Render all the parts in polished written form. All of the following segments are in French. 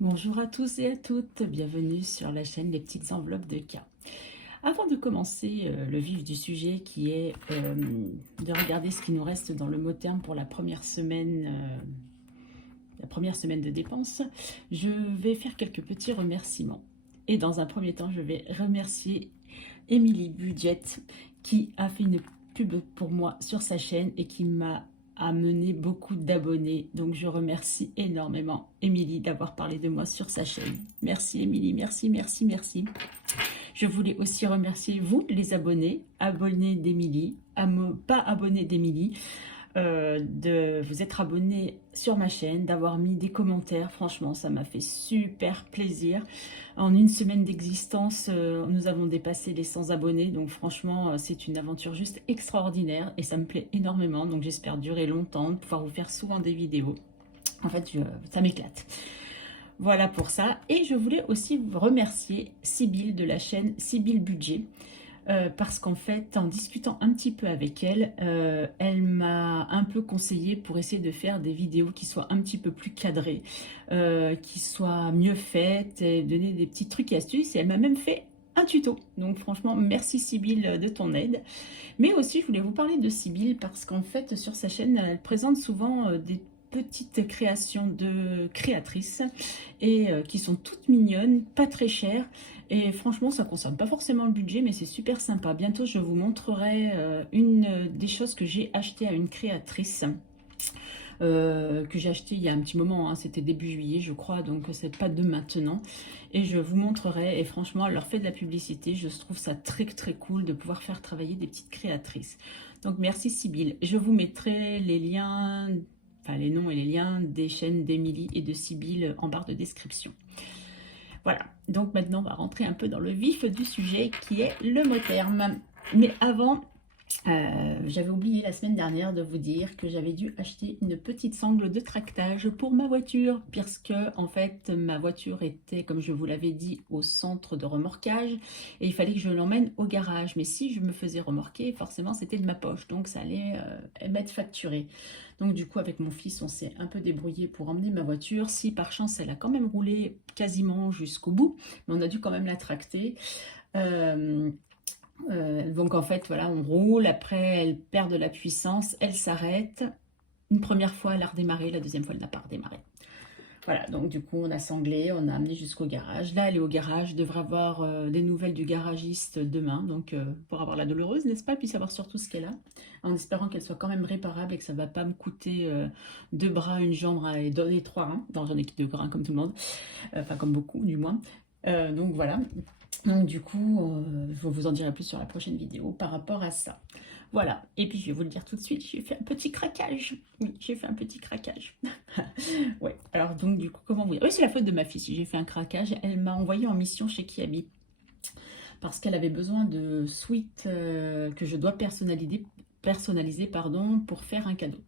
Bonjour à tous et à toutes, bienvenue sur la chaîne Les Petites Enveloppes de K. Avant de commencer le vif du sujet qui est de regarder ce qui nous reste dans le mot terme pour la première semaine de dépenses, je vais faire quelques petits remerciements. Et dans un premier temps, je vais remercier Émilie Budget qui a fait une pub pour moi sur sa chaîne et qui m'a amené beaucoup d'abonnés. Donc je remercie énormément Émilie d'avoir parlé de moi sur sa chaîne. Merci Émilie, merci, merci, merci. Je voulais aussi remercier vous, les abonnés, abonnés d'Émilie, pas abonnés d'Émilie, de vous être abonnés sur ma chaîne, d'avoir mis des commentaires. Franchement, ça m'a fait super plaisir. En une semaine d'existence, nous avons dépassé les 100 abonnés. Donc franchement, c'est une aventure juste extraordinaire et ça me plaît énormément. Donc j'espère durer longtemps, de pouvoir vous faire souvent des vidéos. En fait, ça m'éclate. Voilà pour ça. Et je voulais aussi remercier Sybille de la chaîne Sybille Budget. Parce qu'en fait, en discutant un petit peu avec elle, elle m'a un peu conseillé pour essayer de faire des vidéos qui soient un petit peu plus cadrées, qui soient mieux faites, et donner des petits trucs et astuces. Et elle m'a même fait un tuto. Donc franchement, merci Sybille de ton aide. Mais aussi, je voulais vous parler de Sybille parce qu'en fait, sur sa chaîne, elle présente souvent des petites créations de créatrices et qui sont toutes mignonnes, pas très chères. Et franchement, ça ne concerne pas forcément le budget, mais c'est super sympa. Bientôt, je vous montrerai une des choses que j'ai achetées à une créatrice. Que j'ai acheté il y a un petit moment, hein, c'était début juillet je crois, donc c'est pas de maintenant. Et je vous montrerai, et franchement, elle leur fait de la publicité, je trouve ça très très cool de pouvoir faire travailler des petites créatrices. Donc merci Sybille. Je vous mettrai les liens, enfin les noms et les liens des chaînes d'Émilie et de Sybille en barre de description. Voilà, donc maintenant on va rentrer un peu dans le vif du sujet qui est le mot terme. Mais avant, j'avais oublié la semaine dernière de vous dire que j'avais dû acheter une petite sangle de tractage pour ma voiture, puisque en fait ma voiture était, comme je vous l'avais dit, au centre de remorquage et il fallait que je l'emmène au garage. Mais si je me faisais remorquer, forcément c'était de ma poche, donc ça allait m'être facturé. Donc du coup avec mon fils on s'est un peu débrouillé pour emmener ma voiture. Si par chance elle a quand même roulé quasiment jusqu'au bout, mais on a dû quand même la tracter. Donc en fait voilà, on roule, après elle perd de la puissance, elle s'arrête. Une première fois elle a redémarré, la deuxième fois elle n'a pas redémarré. Voilà, donc du coup on a sanglé, on a amené jusqu'au garage. Là elle est au garage, je devrais avoir des nouvelles du garagiste demain, donc pour avoir la douloureuse, n'est-ce pas, puis savoir surtout ce qu'elle a, en espérant qu'elle soit quand même réparable et que ça ne va pas me coûter deux bras, une jambe et donner trois reins. Non, j'en ai que deux bras comme tout le monde, enfin comme beaucoup du moins. Donc voilà. Donc du coup, je vous en dirai plus sur la prochaine vidéo par rapport à ça. Voilà, et puis je vais vous le dire tout de suite, j'ai fait un petit craquage. Oui, j'ai fait un petit craquage. Ouais, alors donc du coup, comment vous dire? Oui, c'est la faute de ma fille si j'ai fait un craquage. Elle m'a envoyé en mission chez Kiabi parce qu'elle avait besoin de suites que je dois personnaliser pardon, pour faire un cadeau.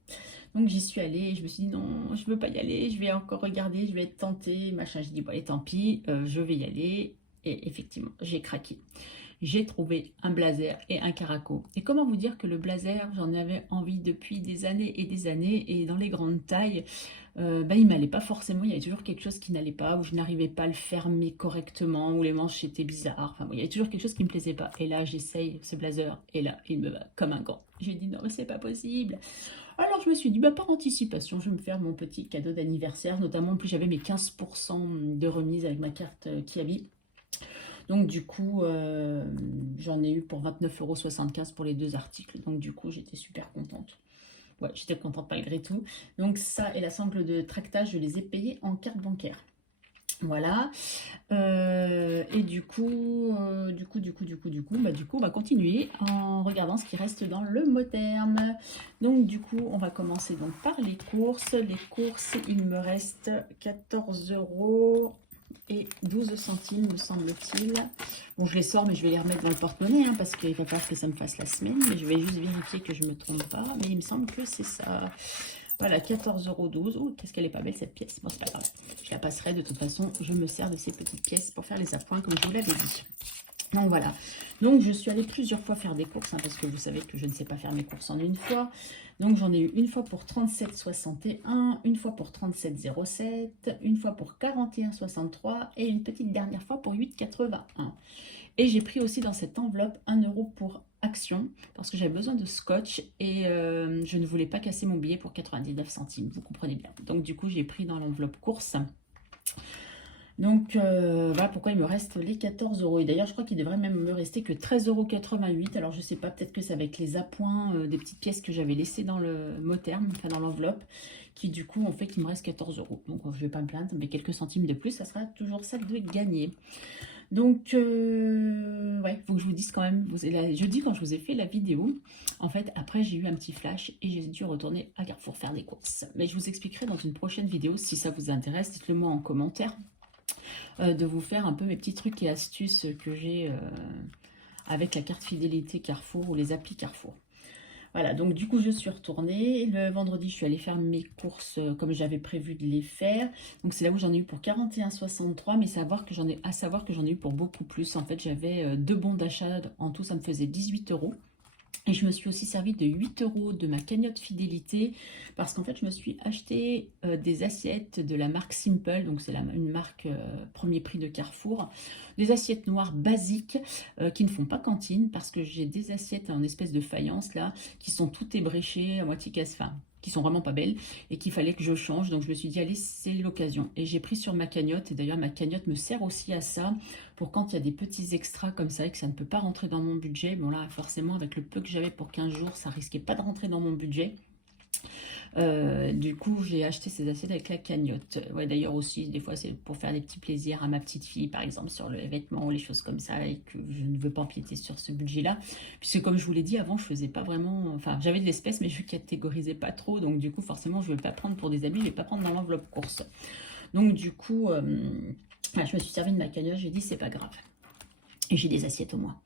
Donc j'y suis allée et je me suis dit non, je veux pas y aller, je vais encore regarder, je vais être tentée, machin. J'ai dit bon allez tant pis, je vais y aller. Et effectivement, j'ai craqué. J'ai trouvé un blazer et un caraco. Et comment vous dire que le blazer, j'en avais envie depuis des années et des années. Et dans les grandes tailles, il m'allait pas forcément. Il y avait toujours quelque chose qui n'allait pas, ou je n'arrivais pas à le fermer correctement, ou les manches étaient bizarres. Enfin, il y avait toujours quelque chose qui me plaisait pas. Et là, j'essaye ce blazer. Et là, il me va comme un gant. J'ai dit non, mais c'est pas possible. Alors je me suis dit, bah, par anticipation, je vais me faire mon petit cadeau d'anniversaire. Notamment, en plus, j'avais mes 15% de remise avec ma carte Kiabi. Donc du coup, j'en ai eu pour 29,75 € pour les deux articles. Donc du coup, j'étais super contente. Ouais, j'étais contente malgré tout. Donc ça et la sangle de tractage, je les ai payés en carte bancaire. Voilà. Et du coup, on va continuer en regardant ce qui reste dans le mot terme. Donc du coup, on va commencer donc par les courses. Les courses, il me reste 14 € et 12 centimes, me semble-t-il. Bon, je les sors, mais je vais les remettre dans le porte-monnaie, hein, parce qu'il va falloir que ça me fasse la semaine. Mais je vais juste vérifier que je ne me trompe pas. Mais il me semble que c'est ça. Voilà, 14,12 €. Oh, qu'est-ce qu'elle est pas belle cette pièce. Bon, c'est pas grave. Je la passerai. De toute façon, je me sers de ces petites pièces pour faire les appoints, comme je vous l'avais dit. Donc voilà, donc je suis allée plusieurs fois faire des courses, hein, parce que vous savez que je ne sais pas faire mes courses en une fois. Donc j'en ai eu une fois pour 37,61, une fois pour 37,07, une fois pour 41,63 et une petite dernière fois pour 8,81. Et j'ai pris aussi dans cette enveloppe 1 € pour Action, parce que j'avais besoin de scotch et je ne voulais pas casser mon billet pour 99 centimes, vous comprenez bien. Donc du coup j'ai pris dans l'enveloppe course. Donc voilà pourquoi il me reste les 14 €. Et d'ailleurs, je crois qu'il devrait même me rester que 13,88 €. Alors je sais pas, peut-être que c'est avec les appoints des petites pièces que j'avais laissées dans le mot terme, enfin dans l'enveloppe, qui du coup ont fait qu'il me reste 14 €. Donc je vais pas me plaindre, mais quelques centimes de plus, ça sera toujours ça de gagner. Donc, ouais, faut que je vous dise quand même, jeudi quand je vous ai fait la vidéo, en fait, après j'ai eu un petit flash et j'ai dû retourner à Carrefour faire des courses. Mais je vous expliquerai dans une prochaine vidéo, si ça vous intéresse, dites-le moi en commentaire, de vous faire un peu mes petits trucs et astuces que j'ai avec la carte fidélité Carrefour ou les applis Carrefour. Voilà, donc du coup, je suis retournée. Le vendredi, je suis allée faire mes courses comme j'avais prévu de les faire. Donc, c'est là où j'en ai eu pour 41,63, mais à savoir que j'en ai eu pour beaucoup plus. En fait, j'avais 2 bons d'achat. En tout, ça me faisait 18 €. Et je me suis aussi servi de 8 € de ma cagnotte fidélité parce qu'en fait, je me suis acheté des assiettes de la marque Simple. Donc, c'est une marque premier prix de Carrefour. Des assiettes noires basiques qui ne font pas cantine parce que j'ai des assiettes en espèce de faïence là qui sont toutes ébréchées, à moitié casse, enfin, qui sont vraiment pas belles et qu'il fallait que je change. Donc, je me suis dit, allez, c'est l'occasion. Et j'ai pris sur ma cagnotte. Et d'ailleurs, ma cagnotte me sert aussi à ça pour quand il y a des petits extras comme ça et que ça ne peut pas rentrer dans mon budget. Bon là, forcément, avec le peu que j'avais pour 15 jours, ça risquait pas de rentrer dans mon budget. Du coup, j'ai acheté ces assiettes avec la cagnotte. Ouais, d'ailleurs aussi, des fois, c'est pour faire des petits plaisirs à ma petite fille, par exemple, sur les vêtements ou les choses comme ça, et que je ne veux pas empiéter sur ce budget-là. Puisque, comme je vous l'ai dit, avant, je faisais pas vraiment... Enfin, j'avais de l'espèce, mais je catégorisais pas trop. Donc, du coup, forcément, je ne vais pas prendre pour des habits, je ne vais pas prendre dans l'enveloppe course. Donc, du coup, je me suis servi de ma cagnotte, j'ai dit, c'est pas grave. Et j'ai des assiettes au moins.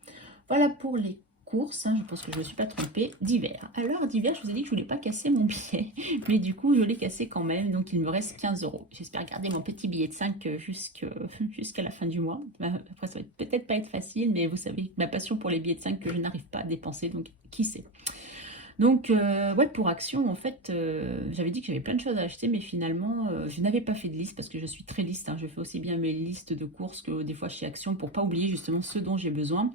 Voilà pour les courses, je pense que je ne me suis pas trompée, d'hiver. Alors d'hiver, je vous ai dit que je ne voulais pas casser mon billet, mais du coup, je l'ai cassé quand même, donc il me reste 15 €. J'espère garder mon petit billet de 5 jusqu'à la fin du mois. Après, ça va peut-être pas être facile, mais vous savez, ma passion pour les billets de 5 que je n'arrive pas à dépenser, donc qui sait. Donc, ouais, pour Action, en fait, j'avais dit que j'avais plein de choses à acheter, mais finalement, je n'avais pas fait de liste parce que je suis très liste. Je fais aussi bien mes listes de courses que des fois chez Action pour pas oublier justement ce dont j'ai besoin.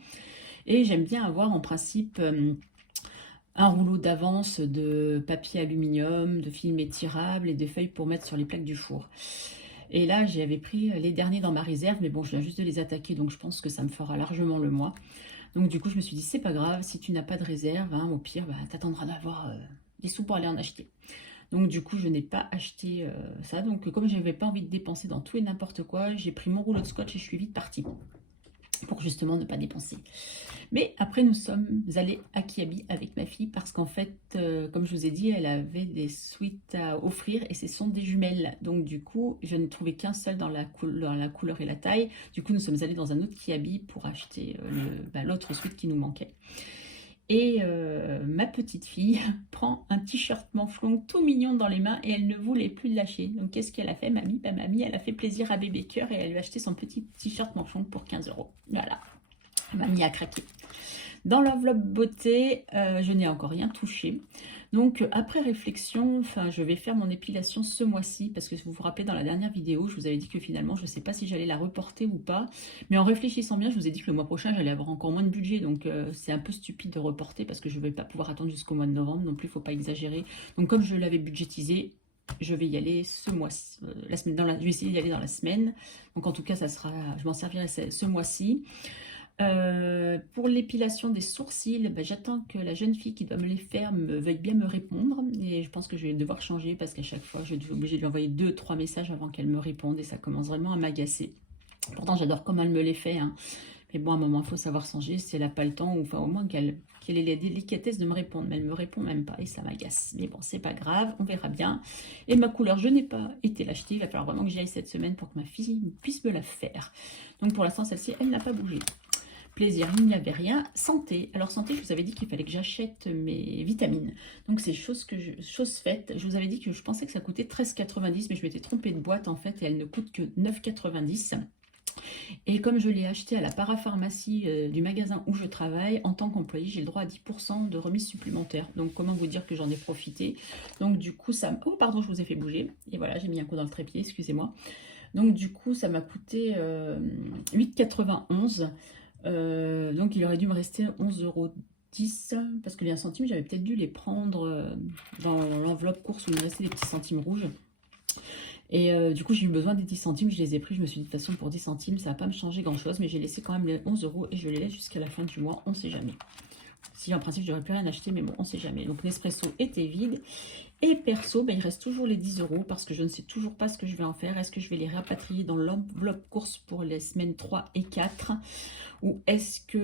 Et j'aime bien avoir en principe un rouleau d'avance de papier aluminium, de film étirable et de feuilles pour mettre sur les plaques du four. Et là, j'avais pris les derniers dans ma réserve, mais bon, je viens juste de les attaquer, donc je pense que ça me fera largement le mois. Donc du coup, je me suis dit, c'est pas grave, si tu n'as pas de réserve, au pire, t'attendras d'avoir des sous pour aller en acheter. Donc du coup, je n'ai pas acheté ça. Donc comme je n'avais pas envie de dépenser dans tout et n'importe quoi, j'ai pris mon rouleau de scotch et je suis vite partie pour justement ne pas dépenser. Mais après, nous sommes allés à Kiabi avec ma fille parce qu'en fait, comme je vous ai dit, elle avait des suites à offrir et ce sont des jumelles. Donc du coup, je ne trouvais qu'un seul dans la couleur et la taille. Du coup, nous sommes allés dans un autre Kiabi pour acheter l'autre suite qui nous manquait. Et ma petite fille prend un t-shirt manche longue tout mignon dans les mains et elle ne voulait plus le lâcher. Donc qu'est-ce qu'elle a fait, mamie? Mamie, elle a fait plaisir à bébé cœur et elle lui a acheté son petit t-shirt manche longue pour 15 €. Voilà, mamie a craqué. Dans l'enveloppe beauté, je n'ai encore rien touché. Donc après réflexion, je vais faire mon épilation ce mois-ci parce que vous vous rappelez dans la dernière vidéo, je vous avais dit que finalement je ne sais pas si j'allais la reporter ou pas. Mais en réfléchissant bien, je vous ai dit que le mois prochain j'allais avoir encore moins de budget. Donc c'est un peu stupide de reporter parce que je ne vais pas pouvoir attendre jusqu'au mois de novembre non plus, il ne faut pas exagérer. Donc comme je l'avais budgétisé, je vais y aller ce mois-ci, je vais essayer d'y aller dans la semaine. Donc en tout cas, je m'en servirai ce mois-ci. Pour l'épilation des sourcils, j'attends que la jeune fille qui doit me les faire veuille bien me répondre et je pense que je vais devoir changer parce qu'à chaque fois je suis obligée de lui envoyer 2-3 messages avant qu'elle me réponde et ça commence vraiment à m'agacer. Pourtant j'adore comment elle me les fait, mais bon à un moment il faut savoir changer si elle n'a pas le temps ou enfin au moins qu'elle ait la délicatesse de me répondre, mais elle me répond même pas et ça m'agace. Mais bon c'est pas grave, on verra bien. Et ma couleur, je n'ai pas été l'acheter, il va falloir vraiment que j'y aille cette semaine pour que ma fille puisse me la faire. Donc pour l'instant celle-ci elle n'a pas bougé. Plaisir, il n'y avait rien. Santé. Alors santé, je vous avais dit qu'il fallait que j'achète mes vitamines. Donc c'est chose faite. Je vous avais dit que je pensais que ça coûtait 13,90, mais je m'étais trompée de boîte en fait et elle ne coûte que 9,90. Et comme je l'ai acheté à la parapharmacie du magasin où je travaille, en tant qu'employé, j'ai le droit à 10% de remise supplémentaire. Donc comment vous dire que j'en ai profité. Donc du coup, ça... Oh pardon, je vous ai fait bouger. Et voilà, j'ai mis un coup dans le trépied, excusez-moi. Donc du coup, ça m'a coûté 8,91 €. Donc il aurait dû me rester 11,10 € parce que les 1 centime, j'avais peut-être dû les prendre dans l'enveloppe course où il me restait des petits centimes rouges. Et du coup, j'ai eu besoin des 10 centimes, je les ai pris. Je me suis dit, de toute façon, pour 10 centimes, ça va pas me changer grand-chose. Mais j'ai laissé quand même les 11 € et je les laisse jusqu'à la fin du mois. On ne sait jamais. Si en principe, je n'aurais plus rien acheté, mais bon, on ne sait jamais. Donc, Nespresso était vide. Et perso, ben, il reste toujours les 10 € parce que je ne sais toujours pas ce que je vais en faire. Est-ce que je vais les rapatrier dans l'enveloppe course pour les semaines 3 et 4 ou est-ce que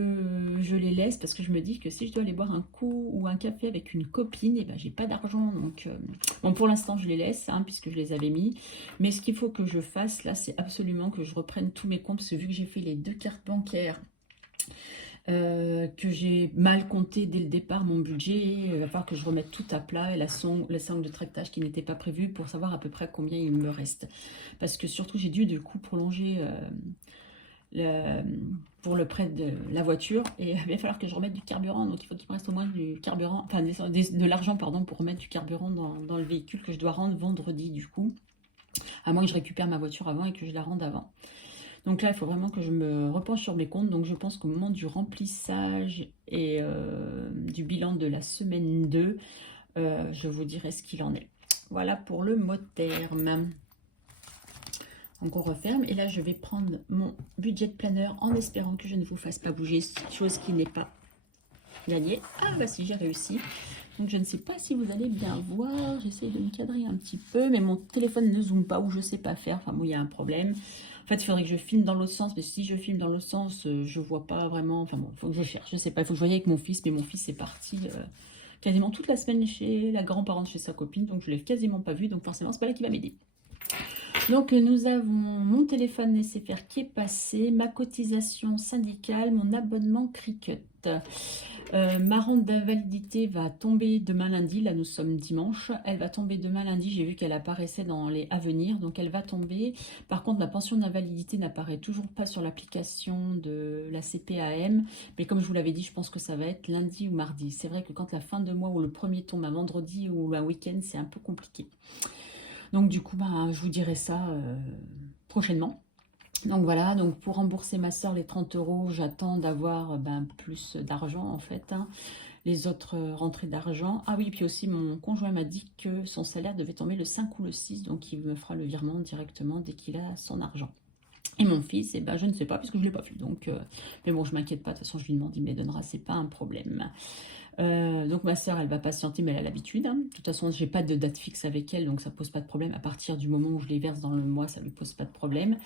je les laisse parce que je me dis que si je dois aller boire un coup ou un café avec une copine, et ben j'ai pas d'argent. Donc, bon, pour l'instant, je les laisse hein, puisque je les avais mis. Mais ce qu'il faut que je fasse là, c'est absolument que je reprenne tous mes comptes parce que vu que j'ai fait les 2 cartes bancaires, que j'ai mal compté dès le départ mon budget, il va falloir que je remette tout à plat et la sangle de tractage qui n'était pas prévue pour savoir à peu près combien il me reste. Parce que surtout, j'ai dû du coup prolonger pour le prêt de la voiture et il va falloir que je remette du carburant, donc il faut qu'il me reste au moins du carburant, enfin de l'argent pardon pour remettre du carburant dans le véhicule que je dois rendre vendredi du coup, à moins que je récupère ma voiture avant et que je la rende avant. Donc là il faut vraiment que je me repenche sur mes comptes, donc je pense qu'au moment du remplissage et du bilan de la semaine 2, je vous dirai ce qu'il en est. Voilà pour le mot terme. Donc on referme et là je vais prendre mon budget planner en espérant que je ne vous fasse pas bouger, chose qui n'est pas gagnée. Ah bah si, j'ai réussi. Donc je ne sais pas si vous allez bien voir, j'essaie de me cadrer un petit peu, mais mon téléphone ne zoome pas ou je ne sais pas faire, enfin bon il y a un problème. En fait il faudrait que je filme dans l'autre sens, mais si je filme dans l'autre sens, je vois pas vraiment, enfin bon il faut que je cherche, je sais pas, il faut que je voie avec mon fils, mais mon fils est parti quasiment toute la semaine chez la grand-parente, chez sa copine, donc je l'ai quasiment pas vu, donc forcément c'est pas là qui va m'aider. Donc nous avons mon téléphone SFR qui est passé, ma cotisation syndicale, mon abonnement Cricut. Ma rente d'invalidité va tomber demain lundi, là nous sommes dimanche, elle va tomber demain lundi, j'ai vu qu'elle apparaissait dans les à venir, donc elle va tomber. Par contre ma pension d'invalidité n'apparaît toujours pas sur l'application de la CPAM, mais comme je vous l'avais dit, je pense que ça va être lundi ou mardi. C'est vrai que quand la fin de mois ou le premier tombe un vendredi ou un week-end, c'est un peu compliqué. Donc du coup, ben, je vous dirai ça prochainement. Donc voilà, donc pour rembourser ma soeur les 30 €, j'attends d'avoir plus d'argent en fait. Hein. Les autres rentrées d'argent. Ah oui, puis aussi mon conjoint m'a dit que son salaire devait tomber le 5 ou le 6, donc il me fera le virement directement dès qu'il a son argent. Et mon fils, eh ben, je ne sais pas puisque je ne l'ai pas vu. Donc, mais bon, je m'inquiète pas, de toute façon je lui demande, il me les donnera, c'est pas un problème. Donc ma soeur, elle va patienter, mais elle a l'habitude. Hein. De toute façon, j'ai pas de date fixe avec elle, donc ça pose pas de problème. À partir du moment où je les verse dans le mois, ça lui pose pas de problème.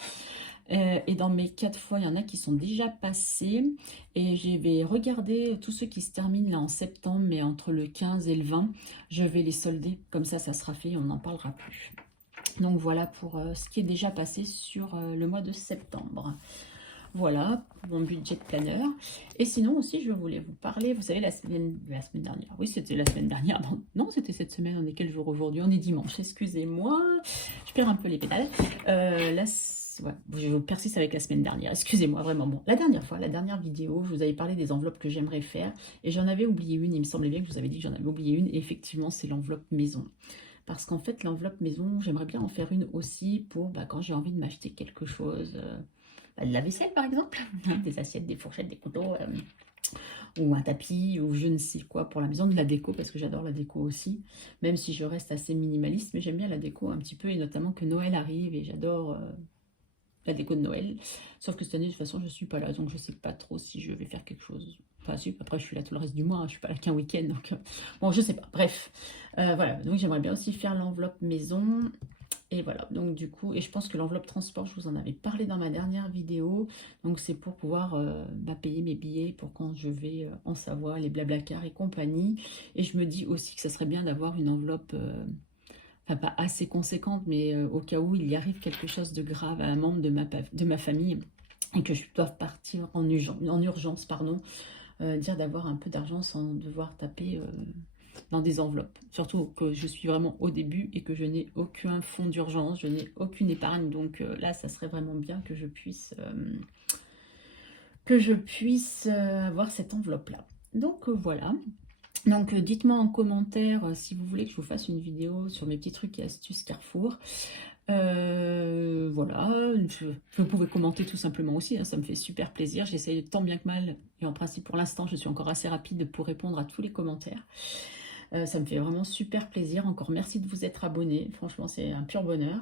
Et dans mes 4 fois, il y en a qui sont déjà passés. Et je vais regarder tous ceux qui se terminent là en septembre, mais entre le 15 et le 20, je vais les solder. Comme ça sera fait, on n'en parlera plus. Donc voilà pour ce qui est déjà passé sur le mois de septembre. Voilà, mon budget planner. Et sinon aussi, je voulais vous parler, vous savez, la semaine dernière. Oui, c'était la semaine dernière. Non, c'était cette semaine. On est quel jour aujourd'hui? On est dimanche, excusez-moi. Je perds un peu les pédales. Ouais, je persiste avec la semaine dernière. Excusez-moi, vraiment. Bon, la dernière vidéo, je vous avais parlé des enveloppes que j'aimerais faire. Et j'en avais oublié une. Il me semblait bien que je vous avais dit que j'en avais oublié une. Et effectivement, c'est l'enveloppe maison. Parce qu'en fait, l'enveloppe maison, j'aimerais bien en faire une aussi pour quand j'ai envie de m'acheter quelque chose. De la vaisselle par exemple, des assiettes, des fourchettes, des couteaux, ou un tapis, ou je ne sais quoi pour la maison, de la déco, parce que j'adore la déco aussi, même si je reste assez minimaliste, mais j'aime bien la déco un petit peu, et notamment que Noël arrive, et j'adore la déco de Noël, sauf que cette année de toute façon je suis pas là, donc je sais pas trop si je vais faire quelque chose. Enfin si, après je suis là tout le reste du mois, hein, je suis pas là qu'un week-end, donc bon je sais pas, bref, voilà, donc j'aimerais bien aussi faire l'enveloppe maison. Et voilà, donc du coup, et je pense que l'enveloppe transport, je vous en avais parlé dans ma dernière vidéo. Donc c'est pour pouvoir payer mes billets pour quand je vais en Savoie, les Blablacar et compagnie. Et je me dis aussi que ça serait bien d'avoir une enveloppe, enfin pas assez conséquente, mais au cas où il y arrive quelque chose de grave à un membre de ma famille et que je dois partir en urgence, pardon, dire d'avoir un peu d'argent sans devoir taper dans des enveloppes. Surtout que je suis vraiment au début et que je n'ai aucun fonds d'urgence, je n'ai aucune épargne. Donc là, ça serait vraiment bien que je puisse avoir cette enveloppe-là. Donc voilà. Donc dites-moi en commentaire si vous voulez que je vous fasse une vidéo sur mes petits trucs et astuces Carrefour. Voilà, vous pouvez commenter tout simplement aussi, hein, ça me fait super plaisir. J'essaye tant bien que mal, et en principe pour l'instant je suis encore assez rapide pour répondre à tous les commentaires. Ça me fait vraiment super plaisir. Encore merci de vous être abonné, franchement c'est un pur bonheur.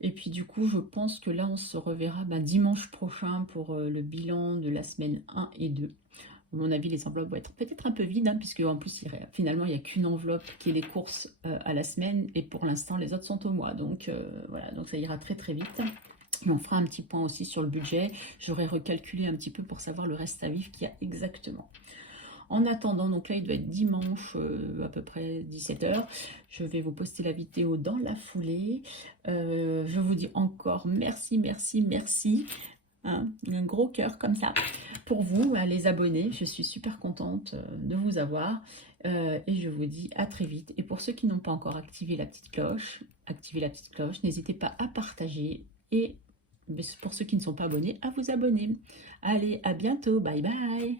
Et puis du coup je pense que là on se reverra dimanche prochain pour le bilan de la semaine 1 et 2. À mon avis, les enveloppes vont être peut-être un peu vides, hein, puisque en plus, finalement, il n'y a qu'une enveloppe qui est les courses à la semaine, et pour l'instant, les autres sont au mois. Donc voilà, donc ça ira très très vite. Et on fera un petit point aussi sur le budget. J'aurai recalculé un petit peu pour savoir le reste à vivre qu'il y a exactement. En attendant, donc là, il doit être dimanche à peu près 17 h. Je vais vous poster la vidéo dans la foulée. Je vous dis encore merci, merci, merci. Un gros cœur comme ça pour vous, les abonnés. Je suis super contente de vous avoir et je vous dis à très vite. Et pour ceux qui n'ont pas encore activé la petite cloche, activez la petite cloche, n'hésitez pas à partager et pour ceux qui ne sont pas abonnés, à vous abonner. Allez, à bientôt, bye bye.